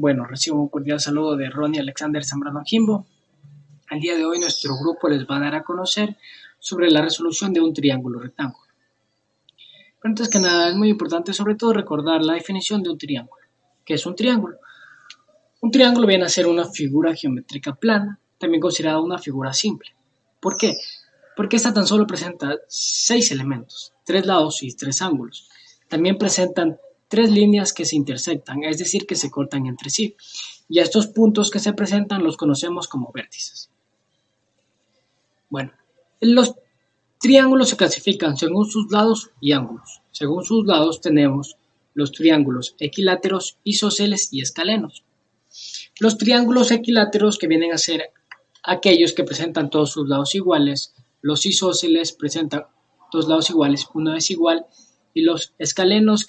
Bueno, recibo un cordial saludo de Ronnie Alexander Zambrano Jimbo. Al día de hoy nuestro grupo les va a dar a conocer sobre la resolución de un triángulo rectángulo. Pero antes que nada es muy importante sobre todo recordar la definición de un triángulo. ¿Qué es un triángulo? Un triángulo viene a ser una figura geométrica plana, también considerada una figura simple. ¿Por qué? Porque esta tan solo presenta 6 elementos, 3 lados y 3 ángulos. También presentan 3 líneas que se intersectan, es decir, que se cortan entre sí. Y a estos puntos que se presentan los conocemos como vértices. Bueno, los triángulos se clasifican según sus lados y ángulos. Según sus lados tenemos los triángulos equiláteros, isósceles y escalenos. Los triángulos equiláteros, que vienen a ser aquellos que presentan todos sus lados iguales, los isósceles presentan dos lados iguales, uno desigual, y los escalenos,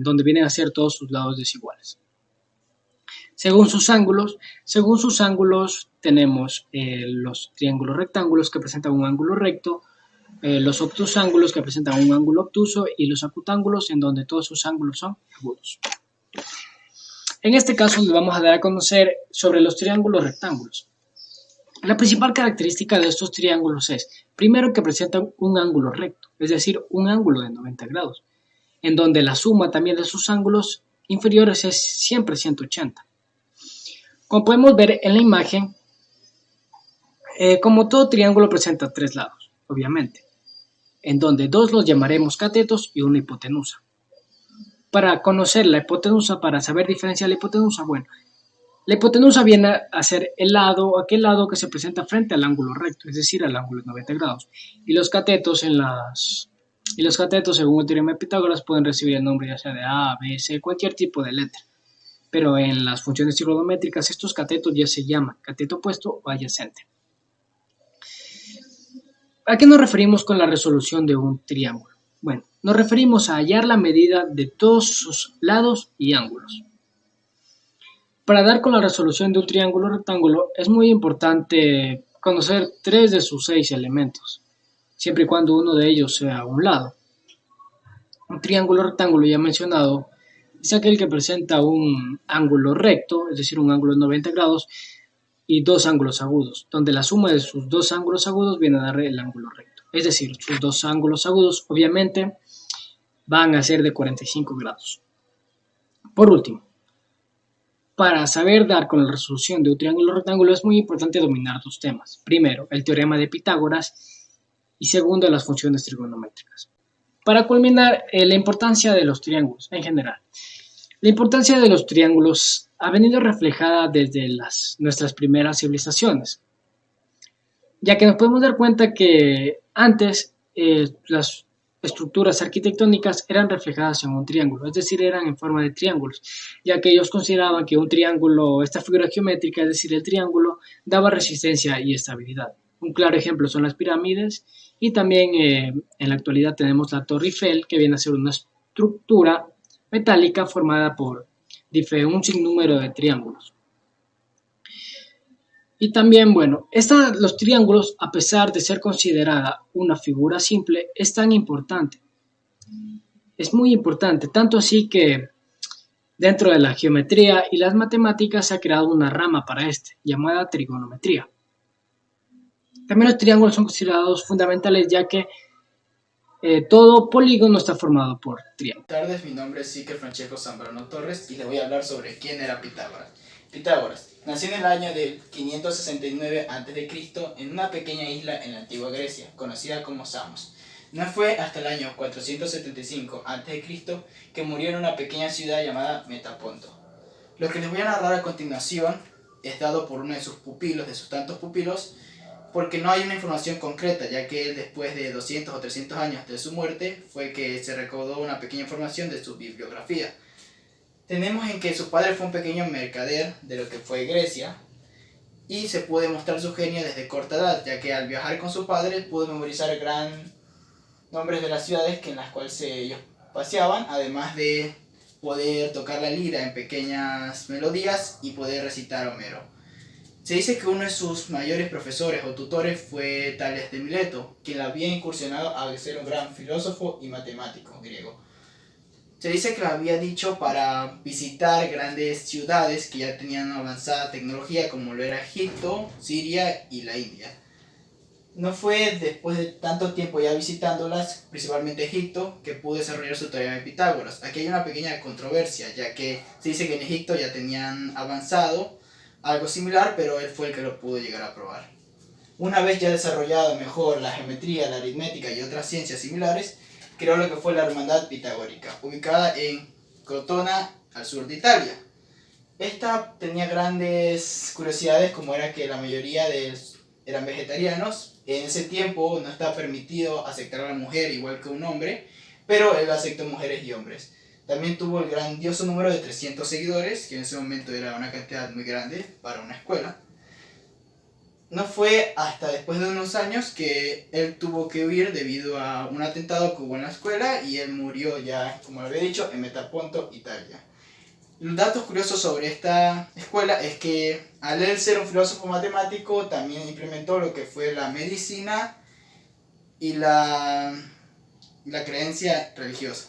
donde vienen a ser todos sus lados desiguales. Según sus ángulos tenemos los triángulos rectángulos que presentan un ángulo recto, los obtusángulos que presentan un ángulo obtuso y los acutángulos en donde todos sus ángulos son agudos. En este caso les vamos a dar a conocer sobre los triángulos rectángulos. La principal característica de estos triángulos es, primero, que presentan un ángulo recto, es decir, un ángulo de 90 grados, en donde la suma también de sus ángulos inferiores es siempre 180. Como podemos ver en la imagen, como todo triángulo presenta 3 lados, obviamente, en donde 2 los llamaremos catetos y una hipotenusa. Para conocer la hipotenusa, para saber diferenciar la hipotenusa, bueno, la hipotenusa viene a ser aquel lado que se presenta frente al ángulo recto, es decir, al ángulo de 90 grados. Y los catetos, según el teorema de Pitágoras, pueden recibir el nombre ya sea de A, B, C, cualquier tipo de letra. Pero en las funciones trigonométricas estos catetos ya se llaman cateto opuesto o adyacente. ¿A qué nos referimos con la resolución de un triángulo? Bueno, nos referimos a hallar la medida de todos sus lados y ángulos. Para dar con la resolución de un triángulo rectángulo es muy importante conocer 3 de sus 6 elementos, siempre y cuando uno de ellos sea un lado. Un triángulo rectángulo ya mencionado es aquel que presenta un ángulo recto, es decir, un ángulo de 90 grados, y 2 ángulos agudos, donde la suma de sus 2 ángulos agudos viene a dar el ángulo recto. Es decir, sus 2 ángulos agudos obviamente van a ser de 45 grados. Por último, para saber dar con la resolución de un triángulo rectángulo es muy importante dominar 2 temas. Primero, el teorema de Pitágoras y segundo, las funciones trigonométricas. Para culminar, la importancia de los triángulos en general. La importancia de los triángulos ha venido reflejada desde nuestras primeras civilizaciones, ya que nos podemos dar cuenta que antes las estructuras arquitectónicas eran reflejadas en un triángulo, es decir, eran en forma de triángulos, ya que ellos consideraban que un triángulo, esta figura geométrica, es decir, el triángulo, daba resistencia y estabilidad. Un claro ejemplo son las pirámides y también en la actualidad tenemos la Torre Eiffel, que viene a ser una estructura metálica formada por un sinnúmero de triángulos. Y también, bueno, los triángulos, a pesar de ser considerada una figura simple, es tan importante. Es muy importante, tanto así que dentro de la geometría y las matemáticas se ha creado una rama para llamada trigonometría. También los triángulos son considerados fundamentales, ya que todo polígono está formado por triángulos. Buenas tardes, mi nombre es Iker Francesco Zambrano Torres y les voy a hablar sobre quién era Pitágoras. Pitágoras nació en el año de 569 a.C. en una pequeña isla en la antigua Grecia, conocida como Samos. No fue hasta el año 475 a.C. que murió en una pequeña ciudad llamada Metaponto. Lo que les voy a narrar a continuación es dado por uno de sus tantos pupilos, porque no hay una información concreta, ya que él, después de 200 o 300 años de su muerte, fue que se recaudó una pequeña información de su bibliografía. Tenemos en que su padre fue un pequeño mercader de lo que fue Grecia, y se pudo demostrar su genio desde corta edad, ya que al viajar con su padre pudo memorizar gran nombres de las ciudades en las cuales ellos paseaban, además de poder tocar la lira en pequeñas melodías y poder recitar a Homero. Se dice que uno de sus mayores profesores o tutores fue Tales de Mileto, quien había incursionado a ser un gran filósofo y matemático griego. Se dice que lo había dicho para visitar grandes ciudades que ya tenían avanzada tecnología como lo era Egipto, Siria y la India. No fue después de tanto tiempo ya visitándolas, principalmente Egipto, que pudo desarrollar su teorema de Pitágoras. Aquí hay una pequeña controversia, ya que se dice que en Egipto ya tenían avanzado algo similar, pero él fue el que lo pudo llegar a probar. Una vez ya desarrollado mejor la geometría, la aritmética y otras ciencias similares, creó lo que fue la Hermandad Pitagórica, ubicada en Crotona, al sur de Italia. Esta tenía grandes curiosidades, como era que la mayoría eran vegetarianos. En ese tiempo no estaba permitido aceptar a la mujer igual que un hombre, pero él aceptó mujeres y hombres. También tuvo el grandioso número de 300 seguidores, que en ese momento era una cantidad muy grande para una escuela. No fue hasta después de unos años que él tuvo que huir debido a un atentado que hubo en la escuela y él murió ya, como lo había dicho, en Metaponto, Italia. Los datos curiosos sobre esta escuela es que al él ser un filósofo matemático también implementó lo que fue la medicina y la creencia religiosa.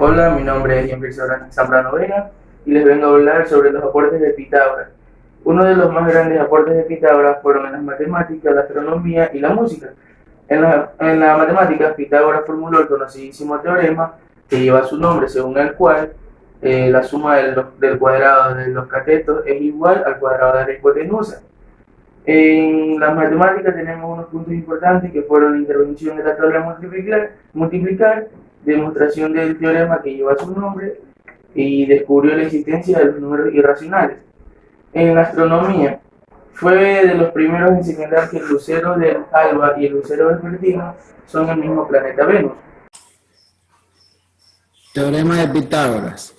Hola, mi nombre es Henry Zambrano Vega y les vengo a hablar sobre los aportes de Pitágoras. Uno de los más grandes aportes de Pitágoras fueron en las matemáticas, la astronomía y la música. En la matemática, Pitágoras formuló el conocidísimo teorema que lleva su nombre, según el cual la suma del cuadrado de los catetos es igual al cuadrado de la hipotenusa. En las matemáticas tenemos unos puntos importantes que fueron la intervención de la tabla multiplicar, demostración del teorema que lleva su nombre y descubrió la existencia de los números irracionales. En la astronomía, fue de los primeros en señalar que el lucero del alba y el lucero vespertino son el mismo planeta Venus. Teorema de Pitágoras.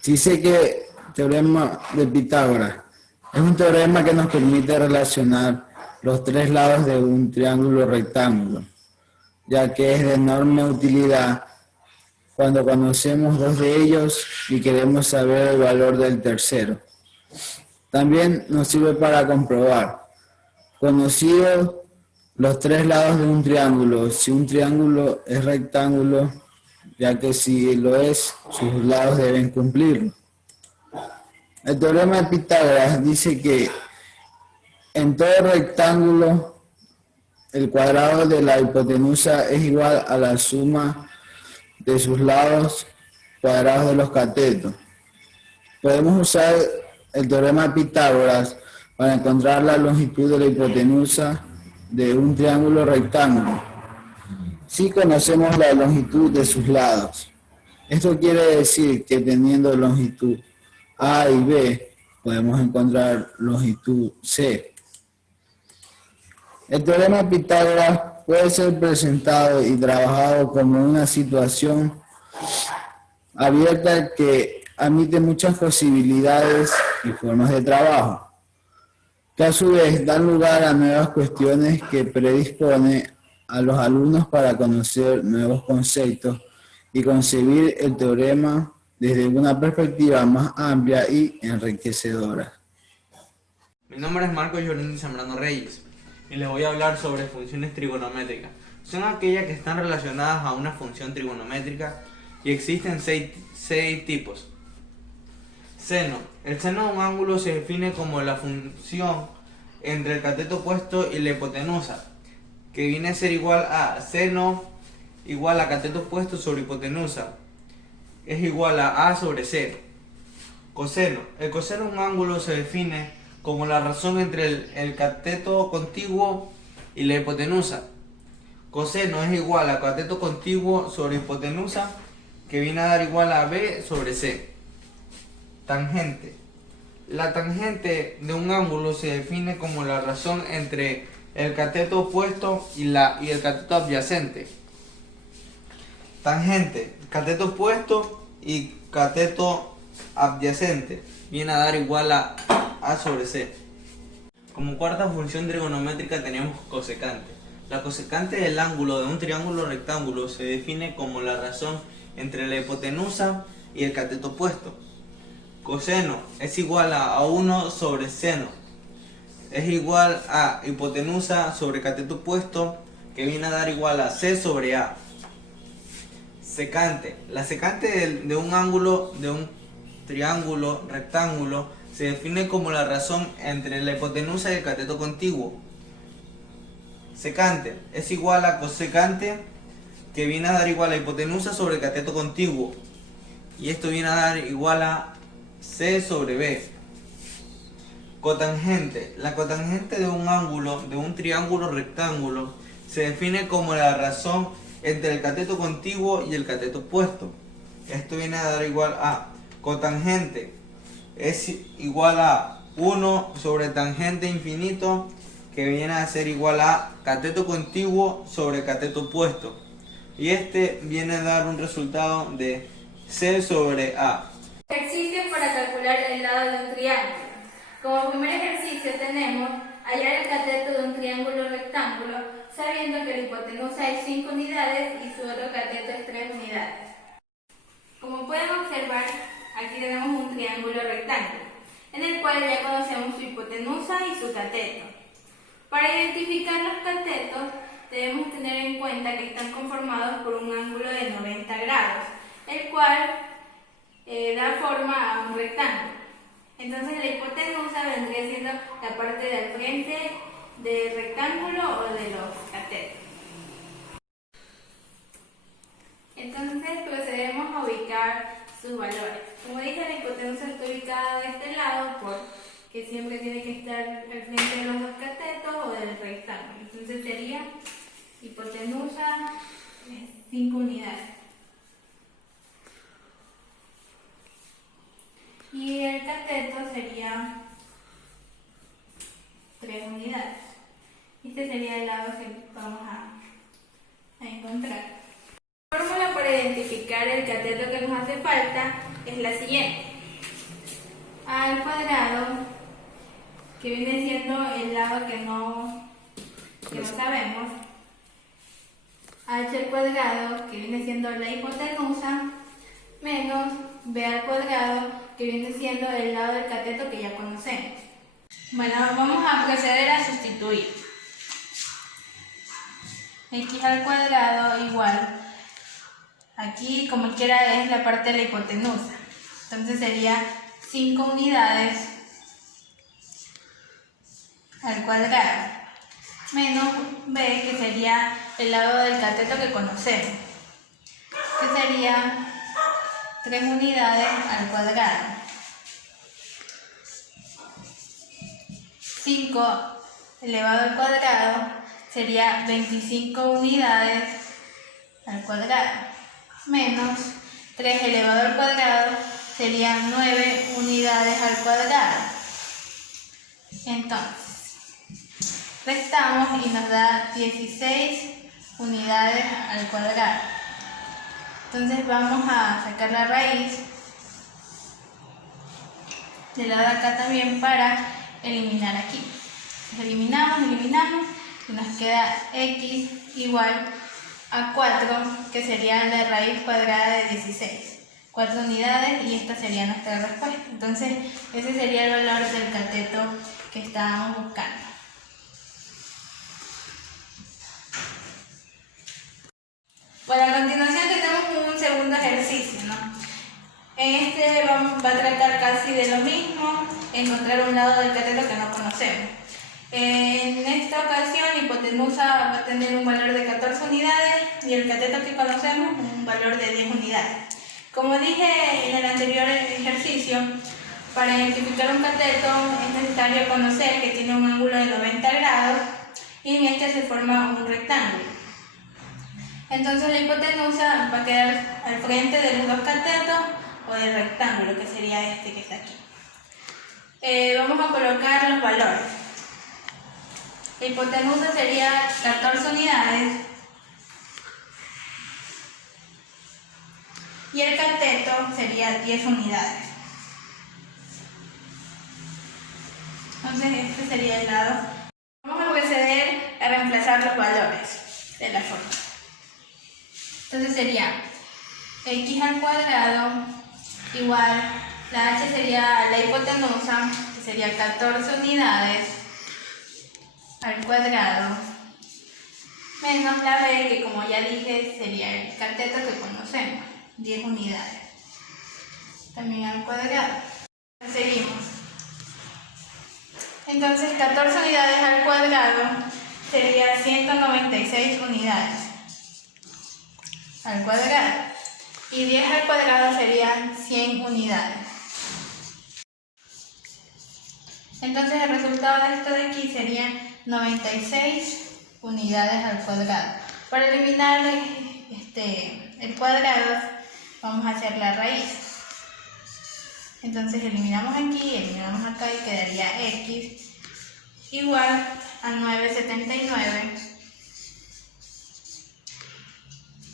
Sí sé que teorema de Pitágoras es un teorema que nos permite relacionar los tres lados de un triángulo rectángulo, ya que es de enorme utilidad cuando conocemos dos de ellos y queremos saber el valor del tercero. También nos sirve para comprobar, conocidos los tres lados de un triángulo, si un triángulo es rectángulo, ya que si lo es, sus lados deben cumplirlo. El teorema de Pitágoras dice que en todo rectángulo el cuadrado de la hipotenusa es igual a la suma de sus lados cuadrados de los catetos. Podemos usar el teorema de Pitágoras para encontrar la longitud de la hipotenusa de un triángulo rectángulo si conocemos la longitud de sus lados. Esto quiere decir que teniendo longitud A y B, podemos encontrar longitud C. El teorema de Pitágoras puede ser presentado y trabajado como una situación abierta que admite muchas posibilidades y formas de trabajo, que a su vez dan lugar a nuevas cuestiones que predispone a los alumnos para conocer nuevos conceptos y concebir el teorema desde una perspectiva más amplia y enriquecedora. Mi nombre es Marco Jordan Zambrano Reyes y les voy a hablar sobre funciones trigonométricas. Son aquellas que están relacionadas a una función trigonométrica y existen seis tipos. Seno. El seno de un ángulo se define como la función entre el cateto opuesto y la hipotenusa, que viene a ser igual a seno igual a cateto opuesto sobre hipotenusa, es igual a sobre C. Coseno. El coseno de un ángulo se define como la razón entre el cateto contiguo y la hipotenusa. Coseno es igual a cateto contiguo sobre hipotenusa, que viene a dar igual a B sobre C. Tangente. La tangente de un ángulo se define como la razón entre el cateto opuesto y el cateto adyacente. Tangente, cateto opuesto y cateto adyacente, viene a dar igual a A sobre C. Como cuarta función trigonométrica tenemos cosecante. La cosecante del ángulo de un triángulo rectángulo se define como la razón entre la hipotenusa y el cateto opuesto. Coseno es igual a 1 sobre seno, es igual a hipotenusa sobre cateto opuesto que viene a dar igual a C sobre A. Secante. La secante de un ángulo, de un triángulo rectángulo, se define como la razón entre la hipotenusa y el cateto contiguo. Secante es igual a cosecante, que viene a dar igual a hipotenusa sobre el cateto contiguo. Y esto viene a dar igual a C sobre B. Cotangente. La cotangente de un ángulo, de un triángulo rectángulo, se define como la razón entre el cateto contiguo y el cateto opuesto. Esto viene a dar igual a cotangente es igual a 1 sobre tangente infinito, que viene a ser igual a cateto contiguo sobre cateto opuesto. Y este viene a dar un resultado de C sobre A. Ejercicio para calcular el lado de un triángulo. Como primer ejercicio tenemos hallar el cateto de un triángulo rectángulo, sabiendo que la hipotenusa es 5 unidades y su otro cateto es 3 unidades. Como pueden observar, aquí tenemos un triángulo rectángulo, en el cual ya conocemos su hipotenusa y su cateto. Para identificar los catetos, debemos tener en cuenta que están conformados por un ángulo de 90 grados, el cual da forma a un rectángulo. Entonces la hipotenusa vendría siendo la parte del frente del rectángulo o de los catetos. Entonces procedemos a ubicar sus valores. Como dije, la hipotenusa está ubicada de este lado porque siempre tiene que estar al frente de los dos catetos o del rectángulo. Entonces sería hipotenusa 5 unidades. Y el cateto sería 3 unidades. Este sería el lado que vamos a encontrar. La fórmula para identificar el cateto que nos hace falta es la siguiente. A al cuadrado, que viene siendo el lado que no sabemos, h al cuadrado, que viene siendo la hipotenusa, menos b al cuadrado, que viene siendo el lado del cateto que ya conocemos. Bueno, vamos a proceder a sustituir. X al cuadrado igual, aquí como quiera es la parte de la hipotenusa, entonces sería 5 unidades al cuadrado, menos b, que sería el lado del cateto que conocemos, que sería 3 unidades al cuadrado. 5 elevado al cuadrado sería 25 unidades al cuadrado, menos 3 elevado al cuadrado sería 9 unidades al cuadrado. Entonces, restamos y nos da 16 unidades al cuadrado. Entonces vamos a sacar la raíz del lado de acá también para eliminar aquí. Eliminamos y nos queda x igual a 4, que sería la raíz cuadrada de 16. 4 unidades y esta sería nuestra respuesta. Entonces ese sería el valor del cateto que estábamos buscando. Bueno, a continuación tenemos un segundo ejercicio, ¿no? En este va a tratar casi de lo mismo, encontrar un lado del cateto que no conocemos. En esta ocasión, la hipotenusa va a tener un valor de 14 unidades y el cateto que conocemos un valor de 10 unidades. Como dije en el anterior ejercicio, para identificar un cateto es necesario conocer que tiene un ángulo de 90 grados y en este se forma un rectángulo. Entonces la hipotenusa va a quedar al frente de los dos catetos o del rectángulo, que sería este que está aquí. Vamos a colocar los valores. La hipotenusa sería 14 unidades y el cateto sería 10 unidades. Entonces este sería el lado. Vamos a proceder a reemplazar los valores de la forma. Entonces sería x al cuadrado igual, la h sería la hipotenusa, que sería 14 unidades al cuadrado, menos la B, que como ya dije sería el cateto que conocemos, 10 unidades. También al cuadrado. Seguimos. Entonces 14 unidades al cuadrado sería 196 unidades al cuadrado. Y 10 al cuadrado serían 100 unidades. Entonces el resultado de esto de aquí sería 96 unidades al cuadrado. Para eliminar el cuadrado vamos a hacer la raíz. Entonces eliminamos aquí, eliminamos acá y quedaría x igual a 979,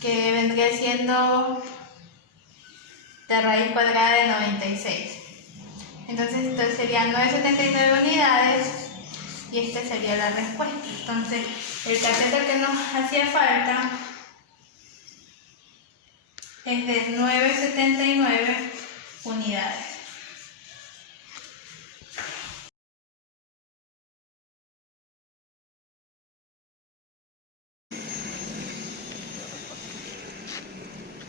que vendría siendo la raíz cuadrada de 96. Entonces esto serían 979 unidades y esta sería la respuesta. Entonces el cateto que nos hacía falta es de 979 unidades.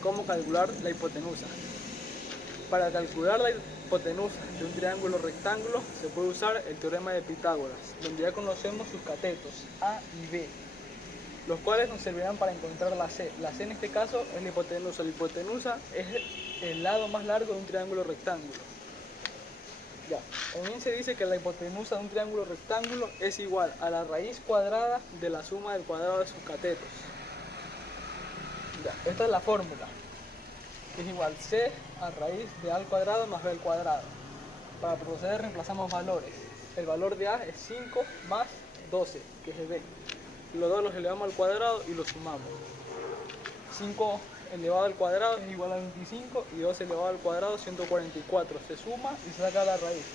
¿Cómo calcular la hipotenusa? Para calcular la hipotenusa de un triángulo rectángulo se puede usar el teorema de Pitágoras, donde ya conocemos sus catetos A y B, los cuales nos servirán para encontrar la C. La C en este caso es la hipotenusa. La hipotenusa es el lado más largo de un triángulo rectángulo. Ya, también se dice que la hipotenusa de un triángulo rectángulo es igual a la raíz cuadrada de la suma del cuadrado de sus catetos. Ya, esta es la fórmula, que es igual C a raíz de A al cuadrado más B al cuadrado. Para proceder reemplazamos valores. El valor de A es 5 más 12, que es de B. Los dos los elevamos al cuadrado y los sumamos. 5 elevado al cuadrado es igual a 25 y 2 elevado al cuadrado 144. Se suma y se saca la raíz.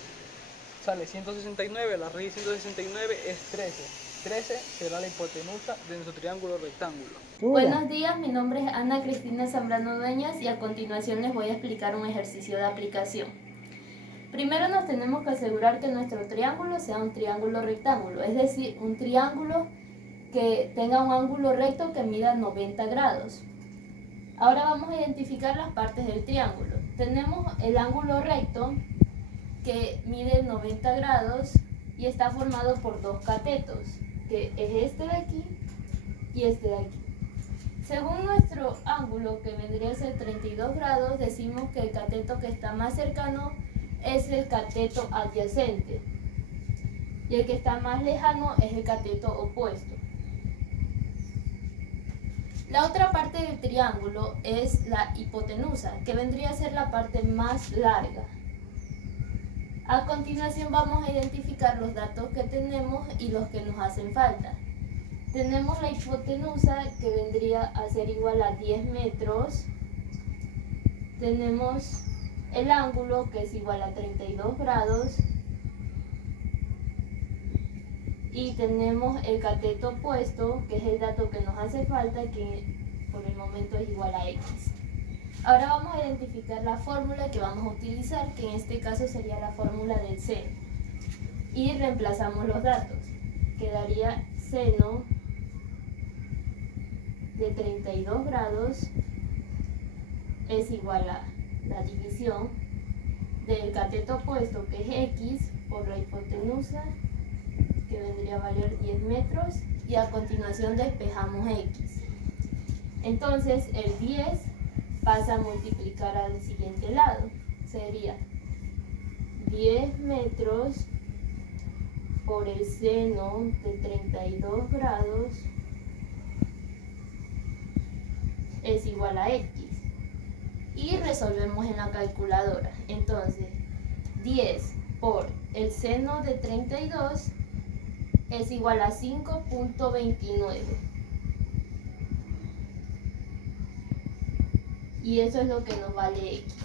Sale 169, la raíz de 169 es 13. 13 será la hipotenusa de nuestro triángulo rectángulo. Buenos días, mi nombre es Ana Cristina Zambrano Dueñas y a continuación les voy a explicar un ejercicio de aplicación. Primero nos tenemos que asegurar que nuestro triángulo sea un triángulo rectángulo, es decir, un triángulo que tenga un ángulo recto que mida 90 grados. Ahora vamos a identificar las partes del triángulo. Tenemos el ángulo recto que mide 90 grados y está formado por dos catetos, que es este de aquí y este de aquí. Según nuestro ángulo, que vendría a ser 32 grados, decimos que el cateto que está más cercano es el cateto adyacente y el que está más lejano es el cateto opuesto. La otra parte del triángulo es la hipotenusa, que vendría a ser la parte más larga. A continuación vamos a identificar los datos que tenemos y los que nos hacen falta. Tenemos la hipotenusa, que vendría a ser igual a 10 metros. Tenemos el ángulo, que es igual a 32 grados. Y tenemos el cateto opuesto, que es el dato que nos hace falta, que por el momento es igual a x. Ahora vamos a identificar la fórmula que vamos a utilizar, que en este caso sería la fórmula del seno. Y reemplazamos los datos. Quedaría seno de 32 grados es igual a la división del cateto opuesto, que es x, por la hipotenusa, que vendría a valer 10 metros, y a continuación despejamos x. Entonces el 10 pasa a multiplicar al siguiente lado, sería 10 metros por el seno de 32 grados es igual a x. Y resolvemos en la calculadora. Entonces 10 por el seno de 32 es igual a 5.29. Y eso es lo que nos vale x.